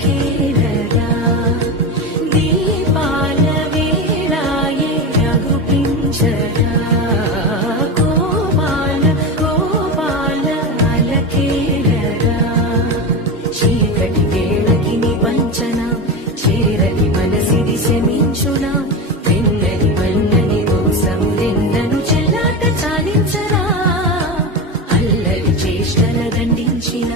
అలకేలరా దీపాల వేళాయే అగుపించరా గోపాల గోపాల అలకేలరా చీకటి వేళకి నిబంచన చేరని మనసిది శమించునా వెన్నని వన్నని మోసములెన్నను చెల్లాట చాలించరా అల్లరి చేష్టల దండించిన